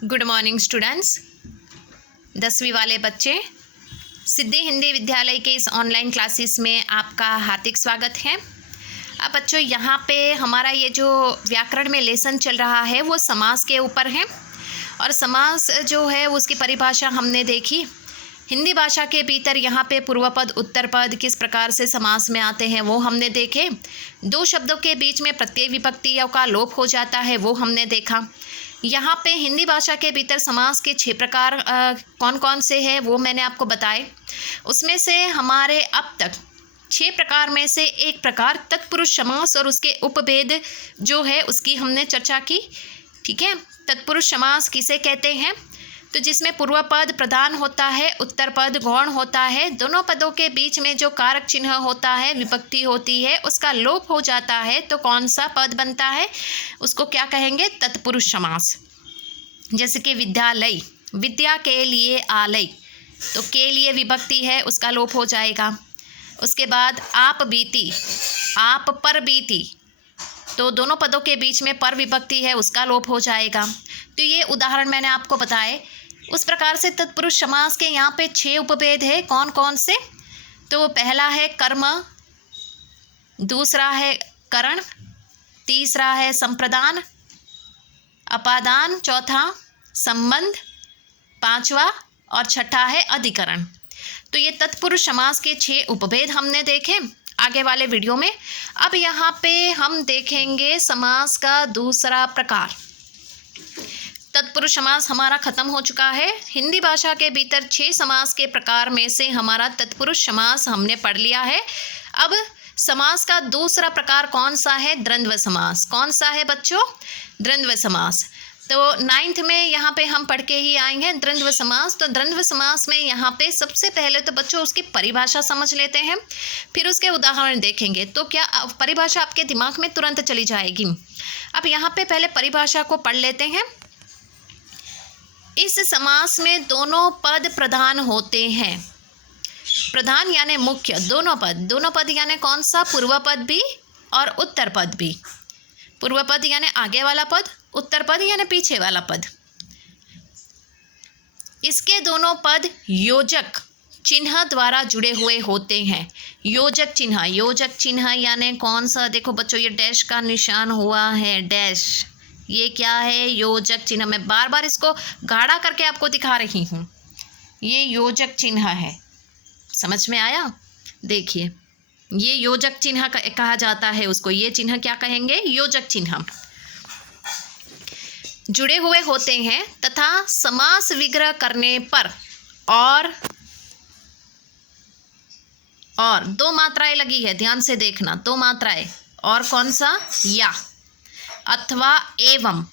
Good morning students. 10वीं वाले बच्चे, सिद्धि हिंदी विद्यालय के इस ऑनलाइन क्लासेस में आपका हार्दिक स्वागत है। अब बच्चों, यहाँ पे हमारा ये जो व्याकरण में लेसन चल रहा है वो समास के ऊपर है, और समास जो है उसकी परिभाषा हमने देखी। हिंदी भाषा के भीतर यहाँ पे पूर्व पद उत्तर पद किस प्रकार से समास में आते हैं वो हमने देखे। दो शब्दों के बीच में प्रत्यय विभक्तियों का लोप हो जाता है वो हमने देखा। यहाँ पे हिंदी भाषा के भीतर समास के 6 प्रकार कौन कौन से हैं वो मैंने आपको बताए। उसमें से हमारे अब तक 6 प्रकार में से एक प्रकार तत्पुरुष समास और उसके उपभेद जो है उसकी हमने चर्चा की। ठीक है, तत्पुरुष समास किसे कहते हैं? तो जिसमें पूर्व पद प्रधान होता है, उत्तर पद गौण होता है, दोनों पदों के बीच में जो कारक चिन्ह होता है, विभक्ति होती है, उसका लोप हो जाता है तो कौन सा पद बनता है? उसको क्या कहेंगे? तत्पुरुष समास। जैसे कि विद्यालय, विद्या के लिए आलय, तो के लिए विभक्ति है उसका लोप हो जाएगा। उसके बाद आप बीती, आप पर बीती, तो दोनों पदों के बीच में पर विभक्ति है उसका लोप हो जाएगा। तो ये उदाहरण मैंने आपको बताए। उस प्रकार से तत्पुरुष समास के यहाँ पे 6 उपभेद है। कौन कौन से? तो पहला है कर्म, दूसरा है करण, तीसरा है संप्रदान, अपादान, चौथा संबंध, पांचवा और छठा है अधिकरण। तो ये तत्पुरुष समास के 6 उपभेद हमने देखे आगे वाले वीडियो में। अब यहाँ पे हम देखेंगे समास का दूसरा प्रकार। तत्पुरुष समास हमारा खत्म हो चुका है। हिंदी भाषा के भीतर 6 समास के प्रकार में से हमारा तत्पुरुष समास हमने पढ़ लिया है। अब समास का दूसरा प्रकार कौन सा है? द्वंद्व समास। कौन सा है बच्चों? द्वंद्व समास। तो 9th में यहाँ पे हम पढ़ के ही आएंगे द्वंद्व समास। तो द्वंद्व समास में यहाँ पे सबसे पहले तो बच्चों उसकी परिभाषा समझ लेते हैं, फिर उसके उदाहरण देखेंगे। तो क्या परिभाषा आपके दिमाग में तुरंत चली जाएगी। अब यहाँ पे पहले परिभाषा को पढ़ लेते हैं। इस समास में दोनों पद प्रधान होते हैं। प्रधान यानी मुख्य, दोनों पद यानी कौन सा? पूर्व पद भी और उत्तर पद भी। पूर्व पद यानी आगे वाला पद, उत्तर पद यानी पीछे वाला पद। इसके दोनों पद योजक चिन्ह द्वारा जुड़े हुए होते हैं। योजक चिन्ह यानी कौन सा? देखो बच्चों, ये डैश का निशान हुआ है, डैश। ये क्या है? योजक चिन्ह। मैं बार बार इसको गाढ़ा करके आपको दिखा रही हूँ। ये योजक चिन्ह है, समझ में आया? देखिए, ये योजक चिन्ह कहा जाता है उसको। ये चिन्ह क्या कहेंगे? योजक चिन्ह। जुड़े हुए होते हैं तथा समास विग्रह करने पर और 2 मात्राएं लगी है, ध्यान से देखना, 2 मात्राएं। और कौन सा? या, अथवा, एवं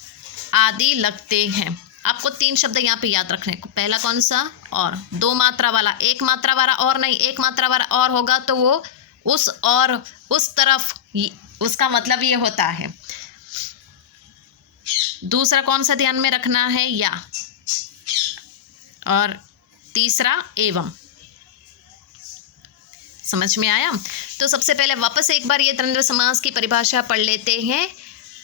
आदि लगते हैं। आपको 3 शब्द यहाँ पे याद रखने को। पहला कौन सा? और। 2 मात्रा वाला, 1 मात्रा वाला और नहीं, 1 मात्रा वाला और होगा तो वो उस और उस तरफ, उसका मतलब ये होता है। दूसरा कौन सा ध्यान में रखना है? या। और तीसरा एवं। समझ में आया? तो सबसे पहले वापस एक बार ये द्वंद्व समास की परिभाषा पढ़ लेते हैं।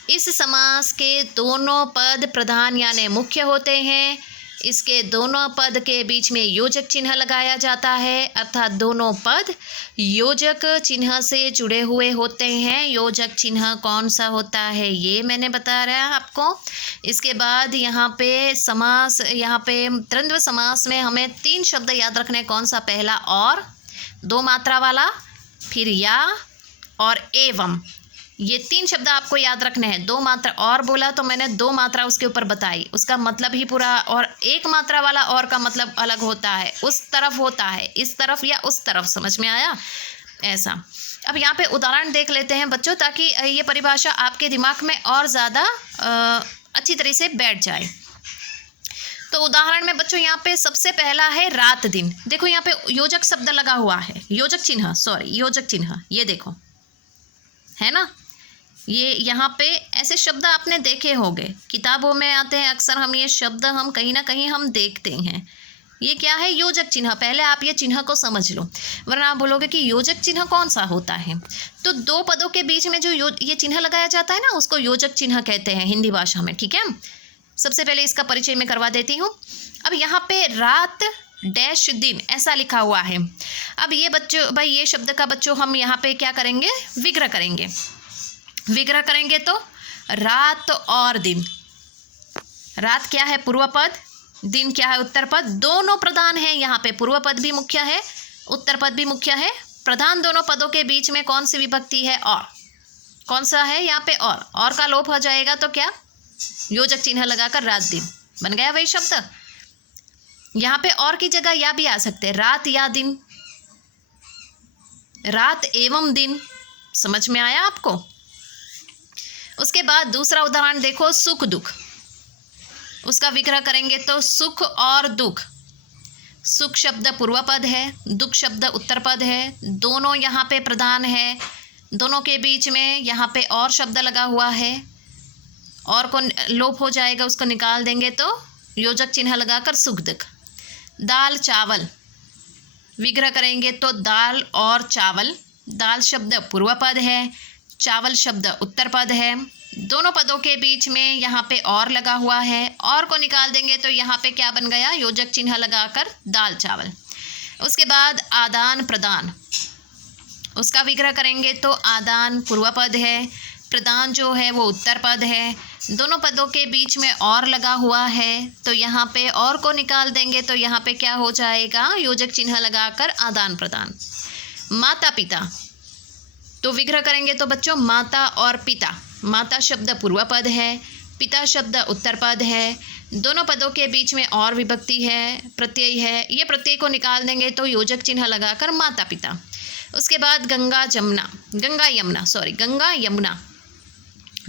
इस समास के दोनों पद प्रधान यानी मुख्य होते हैं। इसके दोनों पद के बीच में योजक चिन्ह लगाया जाता है, अर्थात दोनों पद योजक चिन्ह से जुड़े हुए होते हैं। योजक चिन्ह कौन सा होता है ये मैंने बता रहा है आपको। इसके बाद यहाँ पे समास, यहाँ पे द्वंद्व समास में हमें 3 शब्द याद रखने। कौन सा? पहला और, 2 मात्रा वाला, फिर या और एवं। ये 3 शब्द आपको याद रखने हैं। 2 मात्रा और बोला तो मैंने 2 मात्रा उसके ऊपर बताई, उसका मतलब ही पूरा। और 1 मात्रा वाला और का मतलब अलग होता है, उस तरफ होता है, इस तरफ या उस तरफ। समझ में आया? ऐसा। अब यहाँ पे उदाहरण देख लेते हैं बच्चों, ताकि ये परिभाषा आपके दिमाग में और ज़्यादा अच्छी तरह से बैठ जाए। तो उदाहरण में बच्चों यहाँ पे सबसे पहला है रात दिन। देखो यहाँ पे योजक शब्द लगा हुआ है, योजक चिन्ह, ये देखो, है ना? ये यहाँ पे ऐसे शब्द आपने देखे होंगे, किताबों में आते हैं अक्सर। हम ये शब्द हम कहीं ना कहीं हम देखते हैं। ये क्या है? योजक चिन्ह। पहले आप ये चिन्ह को समझ लो, वरना आप बोलोगे कि योजक चिन्ह कौन सा होता है। तो 2 पदों के बीच में जो ये चिन्ह लगाया जाता है ना, उसको योजक चिन्ह कहते हैं हिंदी भाषा में। ठीक है, सबसे पहले इसका परिचय मैं करवा देती हूँ। अब यहाँ पे रात डैश दिन ऐसा लिखा हुआ है। अब ये बच्चों भाई ये शब्द का बच्चों हम यहाँ पे क्या करेंगे, विग्रह करेंगे। विग्रह करेंगे तो रात और दिन, रात क्या है पूर्व पद, दिन क्या है उत्तर पद, दोनों प्रधान है यहाँ पे, पूर्व पद भी मुख्य है उत्तर पद भी मुख्य है। प्रधान दोनों पदों के बीच में कौन सी विभक्ति है, और। कौन सा है यहाँ पे, और का लोप हो जाएगा तो क्या, योजक चिन्ह लगाकर रात दिन बन गया वही शब्द। यहाँ पे और की जगह या भी आ सकते हैं, रात या दिन, रात एवं दिन। समझ में आया आपको। उसके बाद दूसरा उदाहरण देखो, सुख दुख। उसका विग्रह करेंगे तो सुख और दुख। सुख शब्द पूर्व पद है, दुख शब्द उत्तर पद है, दोनों यहाँ पे प्रधान है, दोनों के बीच में यहाँ पे और शब्द लगा हुआ है, और को लोप हो जाएगा, उसको निकाल देंगे तो योजक चिन्ह लगाकर सुख दुख। दाल चावल, विग्रह करेंगे तो दाल और चावल। दाल शब्द पूर्व पद है, चावल शब्द उत्तर पद है, दोनों पदों के बीच में यहाँ पे और लगा हुआ है, और को निकाल देंगे तो यहाँ पे क्या बन गया, योजक चिन्ह लगाकर दाल चावल। उसके बाद आदान प्रदान, उसका विग्रह करेंगे तो आदान पूर्व पद है, प्रदान जो है वो उत्तर पद है, दोनों पदों के बीच में और लगा हुआ है, तो यहाँ पे और को निकाल देंगे तो यहाँ पे क्या हो जाएगा, योजक चिन्ह लगाकर आदान प्रदान। माता पिता, तो विग्रह करेंगे तो बच्चों माता और पिता। माता शब्द पूर्व पद है, पिता शब्द उत्तर पद है, दोनों पदों के बीच में और विभक्ति है, प्रत्यय है, ये प्रत्यय को निकाल देंगे तो योजक चिन्ह लगाकर माता पिता। उसके बाद गंगा जमुना, गंगा यमुना,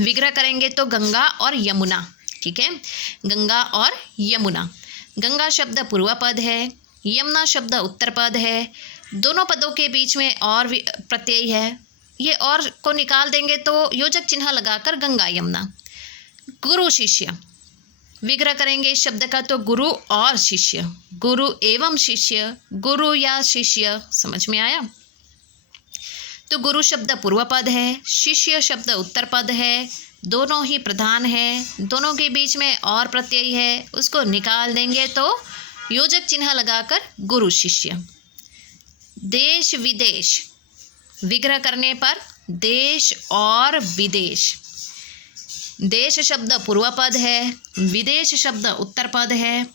विग्रह करेंगे तो गंगा और यमुना। ठीक है, गंगा और यमुना। गंगा शब्द पूर्व पद है, यमुना शब्द उत्तर पद है, दोनों पदों के बीच में और प्रत्यय है, ये और को निकाल देंगे तो योजक चिन्ह लगाकर गंगा यमुना। गुरु शिष्य, विग्रह करेंगे इस शब्द का तो गुरु और शिष्य, गुरु एवं शिष्य, गुरु या शिष्य। समझ में आया। तो गुरु शब्द पूर्व पद है, शिष्य शब्द उत्तर पद है, दोनों ही प्रधान है, दोनों के बीच में और प्रत्यय है, उसको निकाल देंगे तो योजक चिन्ह लगाकर गुरु शिष्य। देश विदेश, विग्रह करने पर देश और विदेश। देश शब्द पूर्व पद है, विदेश शब्द उत्तर पद है,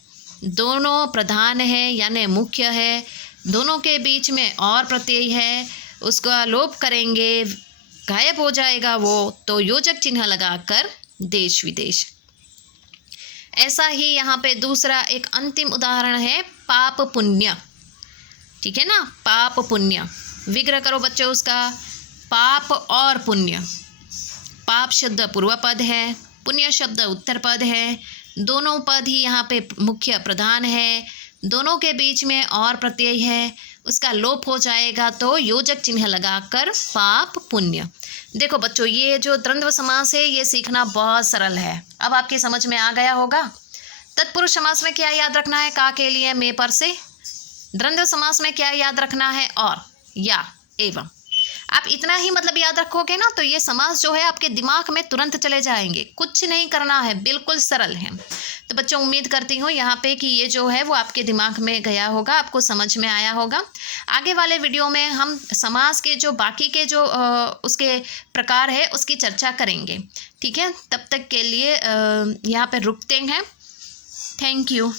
दोनों प्रधान है यानी मुख्य है, दोनों के बीच में और प्रत्यय है, उसका लोप करेंगे गायब हो जाएगा वो, तो योजक चिन्ह लगाकर देश विदेश। ऐसा ही यहाँ पे दूसरा एक अंतिम उदाहरण है, पाप पुण्य। ठीक है ना, पाप पुण्य, विग्रह करो बच्चों उसका, पाप और पुण्य। पाप शब्द पूर्व पद है, पुण्य शब्द उत्तर पद है, दोनों पद ही यहाँ पे मुख्य प्रधान है, दोनों के बीच में और प्रत्यय है, उसका लोप हो जाएगा तो योजक चिन्ह लगाकर पाप पुण्य। देखो बच्चों, ये जो द्वंद्व समास है ये सीखना बहुत सरल है, अब आपकी समझ में आ गया होगा। तत्पुरुष समास में क्या याद रखना है, का के लिए में पर से। द्वंद्व समास में क्या याद रखना है, और या एवं। आप इतना ही मतलब याद रखोगे ना तो ये समास जो है आपके दिमाग में तुरंत चले जाएंगे, कुछ नहीं करना है, बिल्कुल सरल है। तो बच्चों उम्मीद करती हूँ यहाँ पे कि ये जो है वो आपके दिमाग में गया होगा, आपको समझ में आया होगा। आगे वाले वीडियो में हम समास के जो बाकी के जो उसके प्रकार है उसकी चर्चा करेंगे। ठीक है, तब तक के लिए यहाँ पर रुकते हैं। Thank you.